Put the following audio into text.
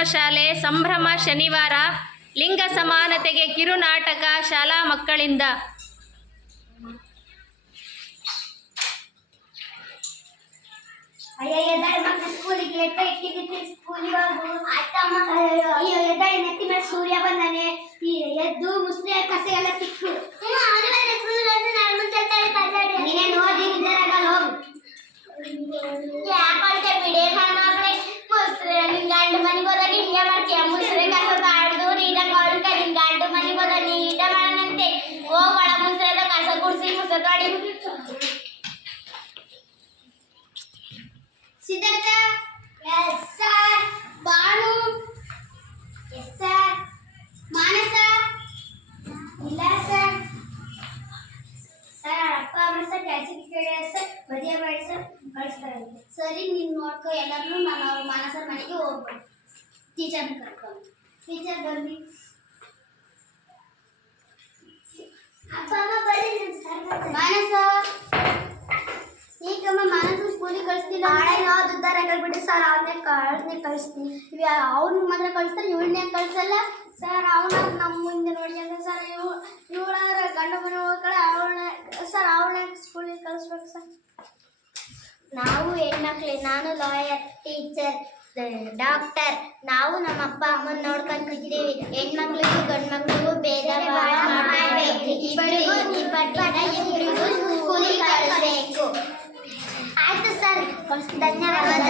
ಪ್ರೌಢಶಾಲೆ ಸಂಭ್ರಮ ಶನಿವಾರ ಲಿಂಗ ಸಮಾನತೆಗೆ ಕಿರುನಾಟಕ ಶಾಲಾ ಮಕ್ಕಳಿಂದ. ಅಯ್ಯೋ ಎದ್ದಾಳೆ ಮಕ್ಕಳು ಸ್ಕೂಲಿಗೆ ಲೇಟ್ ಇಕ್ಕಿದ್ದಿತ್ತು ಸ್ಕೂಲಿಗೆ ಹೋಗು ಆಯ್ತಮ್ಮ ಅಯ್ಯೋ ಎದ್ದಾಳೆ ನೆತ್ತಿ ಮೇಲೆ ಸೂರ್ಯ ಬಂದನೆ. ಈ ಎದ್ದು ಮುಸ್ಲಿ ಕಸ ಎಲ್ಲ ಸಿಕ್ಕು ನೀನೇನು ಓದಿ ನಿದ್ದರಾಗಲ್ಲ ಹೋಗು. ಯಾಕೆ ಬಿಡಿ Siddhartha yes sir Banu yes sir Manasa ಇಲ್ಲ ಸರ್ ಸರ್ ಅಪ್ಪ ಅಮ್ಮ ಸರ್ ಕೆಲ್ಸಕ್ಕೆ ಕೇಳಿ ಸರ್ ಮದುವೆ ಮಾಡಿ ಸರ್ ಕಳಿಸ್ತಾರೆ ಸರಿ ನೀನು ನೋಡ್ಕೊ ಎಲ್ಲರೂ ನಾನು ಅವ್ರ ಮಾನಸ ಮನೆಗೆ ಹೋಗ್ಬೋದು ಟೀಚರ್ನ ಕರ್ಕೊಂಡು ಟೀಚರ್ ಬನ್ನಿ ಯಾವ್ದು ಉದ್ದಾರ ಹೇಳ್ಬಿಟ್ಟು ಸರ್ ಅವನ್ನೇ ಕಳ್ಸನೆ ಕಳಿಸ್ತೀನಿ. ಅವ್ನ ಮಾತ್ರ ಕಳಿಸ್ತಾರೆ ಇವಳನ್ನೇ ಕಳ್ಸಲ್ಲ? ಸರ್ ಅವನ ನಮ್ಮ ಮುಂದೆ ನೋಡ್ಕೊಂಡ್ರೆ ಸರ್ ಇವ್ ಇವಳಾರ ಗಂಡ ಮನೆ ಹೋಗ್ತಾಳೆ ಅವಳನ್ನ ಸರ್ ಅವಳನ್ನ ಸ್ಕೂಲಿಗೆ ಕಳಿಸ್ಬೇಕು ಸರ್. ನಾವು ಹೆಣ್ಮಕ್ಳು ನಾನು ಲಾಯರ್ ಟೀಚರ್ ಡಾಕ್ಟರ್ ನಾವು ನಮ್ಮ ಅಪ್ಪ ಅಮ್ಮನ ನೋಡ್ಕೊಂಡು ಕೂತಿದ್ದೀವಿ. ಹೆಣ್ಮಕ್ಳಿಗೂ ಗಂಡು ಮಕ್ಳಿಗೂ ಭೇದ ಭಾವ ಧನ್ಯವಾದ